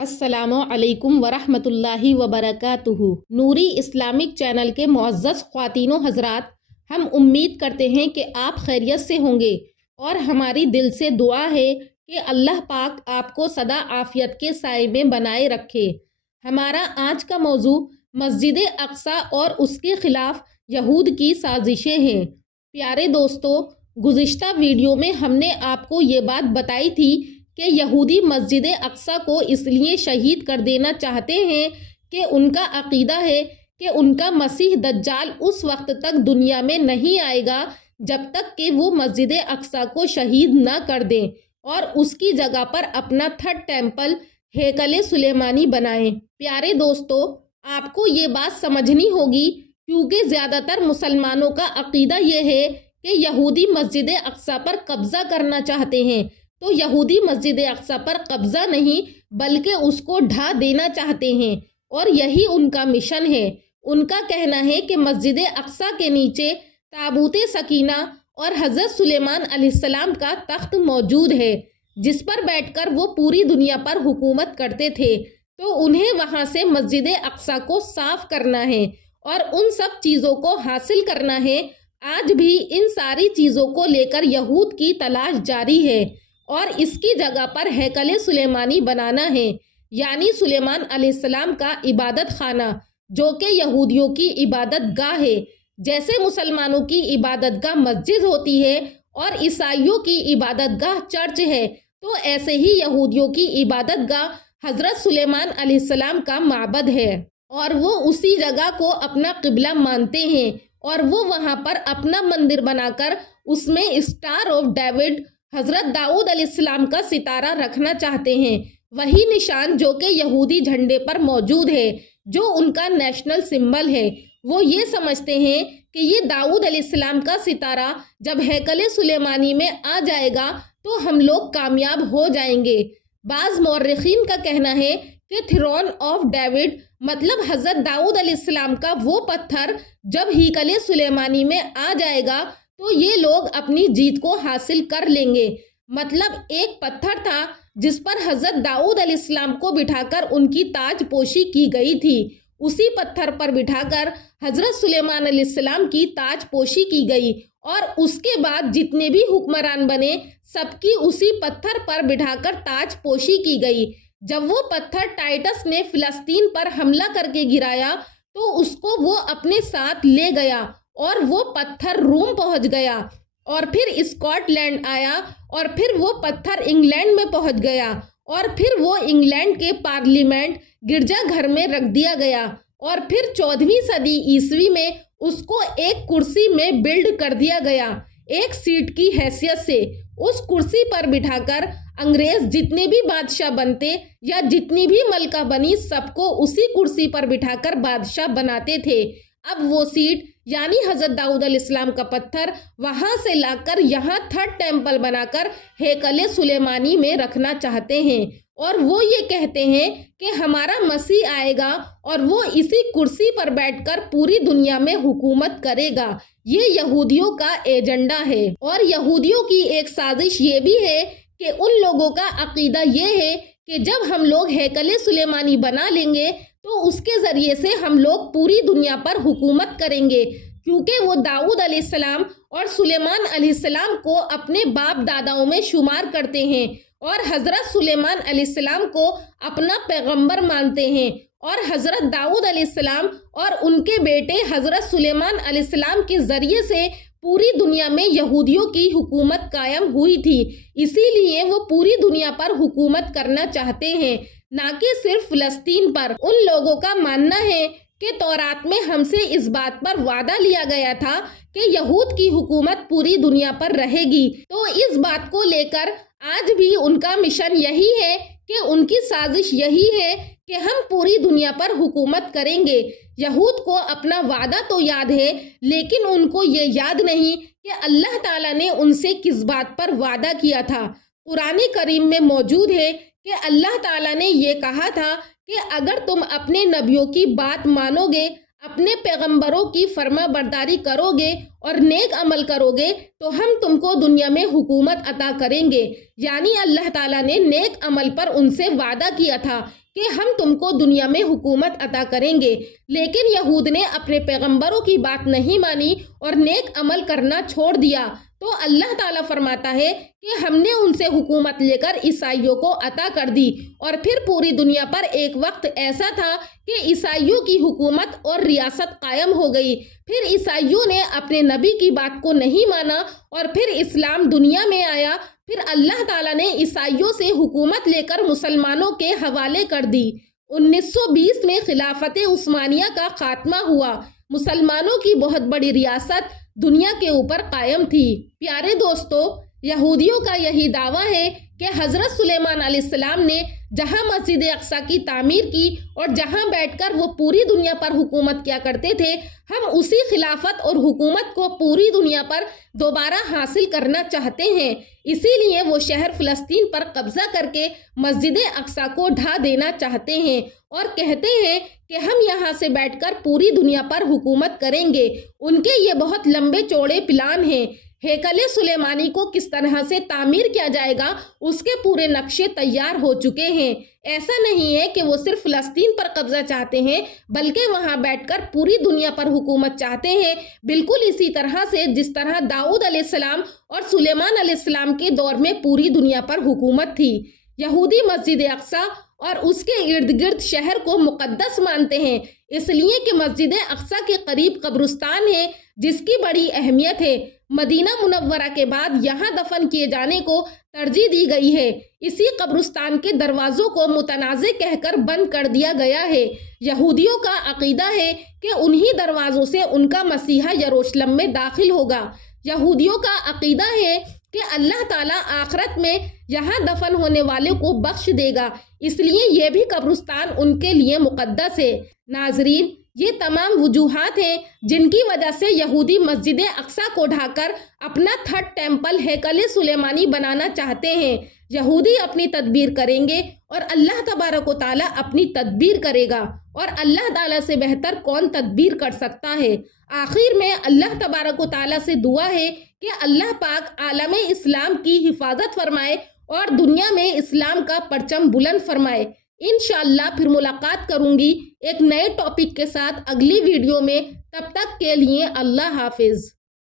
अस्सलामु अलैकुम वरहमत ल्लाहि वबरकातुहू। नूरी Islamic channel के मुअज़्ज़ज़ ख्वातीनो हज़रात, हम उम्मीद करते हैं कि आप खैरियत से होंगे और हमारी दिल से दुआ है कि अल्लाह पाक आपको सदा आफियत के साए में बनाए रखे। हमारा आज का मौजू मस्जिद अक्सा और उसके ख़िलाफ़ यहूद की साजिशें हैं। प्यारे दोस्तों, गुज़िश्ता वीडियो में हमने आपको ये बात बताई थी कि यहूदी मस्जिद अक्सा को इसलिए शहीद कर देना चाहते हैं कि उनका अकीदा है कि उनका मसीह दज्जाल उस वक्त तक दुनिया में नहीं आएगा जब तक कि वो मस्जिद अक्सा को शहीद न कर दें और उसकी जगह पर अपना थर्ड टेम्पल हेकल सुलेमानी बनाएं। प्यारे दोस्तों, आपको ये बात समझनी होगी क्योंकि ज़्यादातर मुसलमानों का अकीदा ये है कि यहूदी मस्जिद अक्सा पर कब्ज़ा करना चाहते हैं। तो यहूदी मस्जिद अक्सा पर कब्ज़ा नहीं बल्कि उसको ढा देना चाहते हैं और यही उनका मिशन है। उनका कहना है कि मस्जिद अक्सा के नीचे ताबूत सकीना और हज़रत सुलेमान अलैहिस्सलाम का तख्त मौजूद है जिस पर बैठकर वो पूरी दुनिया पर हुकूमत करते थे। तो उन्हें वहाँ से मस्जिद अक्सा को साफ करना है और उन सब चीज़ों को हासिल करना है। आज भी इन सारी चीज़ों को लेकर यहूद की तलाश जारी है और इसकी जगह पर हेकल सुलेमानी बनाना है, यानी सुलेमान अलैहिस्सलाम का इबादत खाना, जो कि यहूदियों की इबादत गाह है। जैसे मुसलमानों की इबादत गाह मस्जिद होती है और ईसाइयों की इबादत गाह चर्च है, तो ऐसे ही यहूदियों की इबादत गाह हज़रत सुलेमान अलैहिस्सलाम का माबद है और वो उसी जगह को अपना क़िबला मानते हैं और वो वहाँ पर अपना मंदिर बनाकर उसमें स्टार ऑफ डेविड हज़रत दाऊद अलैहिस्सलाम का सितारा रखना चाहते हैं, वही निशान जो कि यहूदी झंडे पर मौजूद है, जो उनका नेशनल सिंबल है। वो ये समझते हैं कि ये दाऊद अलैहिस्सलाम का सितारा जब हेकल सुलेमानी में आ जाएगा तो हम लोग कामयाब हो जाएंगे। बाज़ मौर्रिखीन का कहना है कि थ्रोन ऑफ डेविड मतलब हज़रत दाऊद अलैहिस्सलाम का वो पत्थर जब हेकल सुलेमानी में आ जाएगा तो ये लोग अपनी जीत को हासिल कर लेंगे। मतलब एक पत्थर था जिस पर हज़रत दाऊद अलैहिस्सलाम को बिठाकर उनकी ताजपोशी की गई थी, उसी पत्थर पर बिठाकर हज़रत सुलेमान अलैहिस्सलाम की ताजपोशी की गई और उसके बाद जितने भी हुक्मरान बने सबकी उसी पत्थर पर बिठाकर ताजपोशी की गई। जब वो पत्थर टाइटस ने फ़िलिस्तीन पर हमला करके गिराया तो उसको वो अपने साथ ले गया और वो पत्थर रोम पहुंच गया और फिर स्कॉटलैंड आया और फिर वो पत्थर इंग्लैंड में पहुंच गया और फिर वो इंग्लैंड के पार्लियामेंट गिरजाघर में रख दिया गया और फिर 14वीं सदी ईस्वी में उसको एक कुर्सी में बिल्ड कर दिया गया, एक सीट की हैसियत से। उस कुर्सी पर बिठाकर अंग्रेज जितने भी बादशाह बनते या जितनी भी मलका बनी सबको उसी कुर्सी पर बिठाकर बादशाह बनाते थे। अब वो सीट यानी हज़रत दाऊद अलैहिस्सलाम का पत्थर वहाँ से लाकर यहाँ थर्ड टेम्पल बनाकर हेकल सुलेमानी में रखना चाहते हैं और वो ये कहते हैं कि हमारा मसीह आएगा और वो इसी कुर्सी पर बैठकर पूरी दुनिया में हुकूमत करेगा। ये यहूदियों का एजेंडा है और यहूदियों की एक साजिश ये भी है कि उन लोगों का अकीदा ये है कि जब हम लोग हेकल सुलेमानी बना लेंगे तो उसके ज़रिए से हम लोग पूरी दुनिया पर हुकूमत करेंगे, क्योंकि वो दाऊद अलैहिस्सलाम और सुलेमान अलैहिस्सलाम को अपने बाप दादाओं में शुमार करते हैं और हज़रत सुलेमान अलैहिस्सलाम को अपना पैगंबर मानते हैं और हज़रत दाऊद अलैहिस्सलाम और उनके बेटे हज़रत सुलेमान अलैहिस्सलाम के ज़रिए से पूरी दुनिया में यहूदियों की हुकूमत कायम हुई थी। इसीलिए वो पूरी दुनिया पर हुकूमत करना चाहते हैं, ना कि सिर्फ फ़िलिस्तीन पर। उन लोगों का मानना है कि तौरात में हमसे इस बात पर वादा लिया गया था कि यहूद की हुकूमत पूरी दुनिया पर रहेगी। तो इस बात को लेकर आज भी उनका मिशन यही है कि उनकी साजिश यही है कि हम पूरी दुनिया पर हुकूमत करेंगे। यहूद को अपना वादा तो याद है, लेकिन उनको ये याद नहीं कि अल्लाह ताला ने उनसे किस बात पर वादा किया था। कुरान करीम में मौजूद है कि अल्लाह ताला ने ये कहा था कि अगर तुम अपने नबियों की बात मानोगे, अपने पैगंबरों की फर्मा बरदारी करोगे और नेक अमल करोगे तो हम तुमको दुनिया में हुकूमत अता करेंगे। यानी अल्लाह ताला ने नेक अमल पर उनसे वादा किया था। کہ ہم تم کو دنیا میں حکومت عطا کریں گے، لیکن یہود نے اپنے پیغمبروں کی بات نہیں مانی اور نیک عمل کرنا چھوڑ دیا، تو اللہ تعالیٰ فرماتا ہے کہ ہم نے ان سے حکومت لے کر عیسائیوں کو عطا کر دی، اور پھر پوری دنیا پر ایک وقت ایسا تھا کہ عیسائیوں کی حکومت اور ریاست قائم ہو گئی۔ پھر عیسائیوں نے اپنے نبی کی بات کو نہیں مانا اور پھر اسلام دنیا میں آیا۔ پھر اللہ تعالیٰ نے عیسائیوں سے حکومت لے کر مسلمانوں کے حوالے کر دی۔ 1920 میں خلافت عثمانیہ کا خاتمہ ہوا۔ مسلمانوں کی بہت بڑی ریاست دنیا کے اوپر قائم تھی۔ پیارے دوستو، یہودیوں کا یہی دعویٰ ہے کہ حضرت سلیمان علیہ السلام نے جہاں مسجد اقصیٰ کی تعمیر کی اور جہاں بیٹھ کر وہ پوری دنیا پر حکومت کیا کرتے تھے، ہم اسی خلافت اور حکومت کو پوری دنیا پر دوبارہ حاصل کرنا چاہتے ہیں۔ اسی لیے وہ شہر فلسطین پر قبضہ کر کے مسجد اقصیٰ کو ڈھا دینا چاہتے ہیں اور کہتے ہیں کہ ہم یہاں سے بیٹھ کر پوری دنیا پر حکومت کریں گے۔ ان کے یہ بہت لمبے چوڑے پلان ہیں۔ ہیکل سلیمانی کو کس طرح سے تعمیر کیا جائے گا، اس کے پورے نقشے تیار ہو چکے ہیں۔ ایسا نہیں ہے کہ وہ صرف فلسطین پر قبضہ چاہتے ہیں، بلکہ وہاں بیٹھ کر پوری دنیا پر حکومت چاہتے ہیں، بالکل اسی طرح سے جس طرح داؤد علیہ السلام اور سلیمان علیہ السلام کے دور میں پوری دنیا پر حکومت تھی۔ یہودی مسجد اقصیٰ اور اس کے ارد گرد شہر کو مقدس مانتے ہیں، اس لیے کہ مسجد اقصیٰ کے قریب قبرستان ہے جس کی بڑی اہمیت ہے۔ مدینہ منورہ کے بعد یہاں دفن کیے جانے کو ترجیح دی گئی ہے۔ اسی قبرستان کے دروازوں کو متنازع کہہ کر بند کر دیا گیا ہے۔ یہودیوں کا عقیدہ ہے کہ انہی دروازوں سے ان کا مسیحا یروشلم میں داخل ہوگا۔ یہودیوں کا عقیدہ ہے کہ اللہ تعالیٰ آخرت میں یہاں دفن ہونے والوں کو بخش دے گا، اس لیے یہ بھی قبرستان ان کے لیے مقدس ہے۔ ناظرین، یہ تمام وجوہات ہیں جن کی وجہ سے یہودی مسجد اقصیٰ کو ڈھا کر اپنا تھرڈ ٹیمپل ہیکل سلیمانی بنانا چاہتے ہیں۔ یہودی اپنی تدبیر کریں گے اور اللہ تبارک و تعالیٰ اپنی تدبیر کرے گا، اور اللہ تعالیٰ سے بہتر کون تدبیر کر سکتا ہے۔ آخر میں اللہ تبارک و تعالیٰ سے دعا ہے کہ اللہ پاک عالم اسلام کی حفاظت فرمائے اور دنیا میں اسلام کا پرچم بلند فرمائے۔ انشاءاللہ پھر ملاقات کروں گی ایک نئے ٹاپک کے ساتھ اگلی ویڈیو میں۔ تب تک کے لیے اللہ حافظ۔